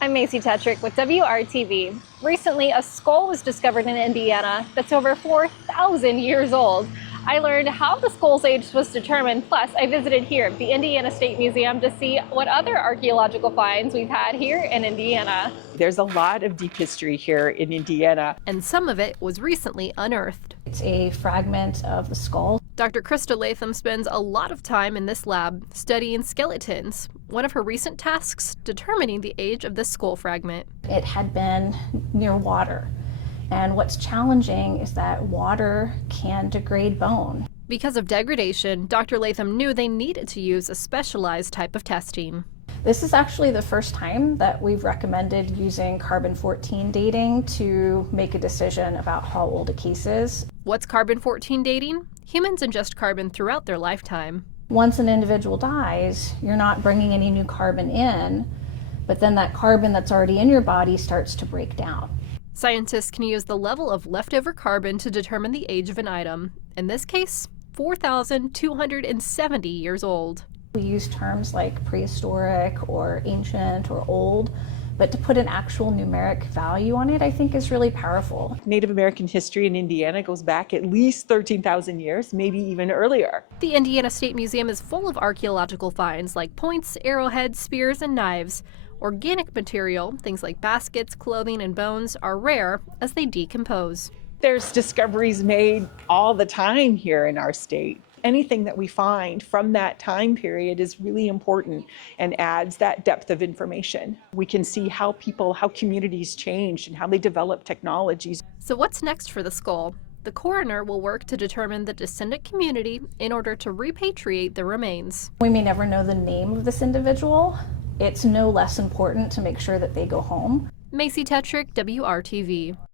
I'm Macy Tetrick with WRTV. Recently, a skull was discovered in Indiana that's over 4,000 years old. I learned how the skull's age was determined, plus I visited here at the Indiana State Museum to see what other archaeological finds we've had here in Indiana. There's a lot of deep history here in Indiana. And some of it was recently unearthed. It's a fragment of the skull. Dr. Krista Latham spends a lot of time in this lab studying skeletons. One of her recent tasks, determining the age of this skull fragment. It had been near water. And what's challenging is that water can degrade bone. Because of degradation, Dr. Latham knew they needed to use a specialized type of testing. This is actually the first time that we've recommended using carbon-14 dating to make a decision about how old a case is. What's carbon-14 dating? Humans ingest carbon throughout their lifetime. Once an individual dies, you're not bringing any new carbon in, but then that carbon that's already in your body starts to break down. Scientists can use the level of leftover carbon to determine the age of an item. In this case, 4,270 years old. We use terms like prehistoric or ancient or old, but to put an actual numeric value on it, I think is really powerful. Native American history in Indiana goes back at least 13,000 years, maybe even earlier. The Indiana State Museum is full of archaeological finds like points, arrowheads, spears, and knives. Organic material, things like baskets, clothing, and bones, are rare as they decompose. There's discoveries made all the time here in our state. Anything that we find from that time period is really important and adds that depth of information. We can see how communities changed and how they developed technologies. So what's next for the skull? The coroner will work to determine the descendant community in order to repatriate the remains. We may never know the name of this individual. It's no less important to make sure that they go home. Macy Tetrick, WRTV.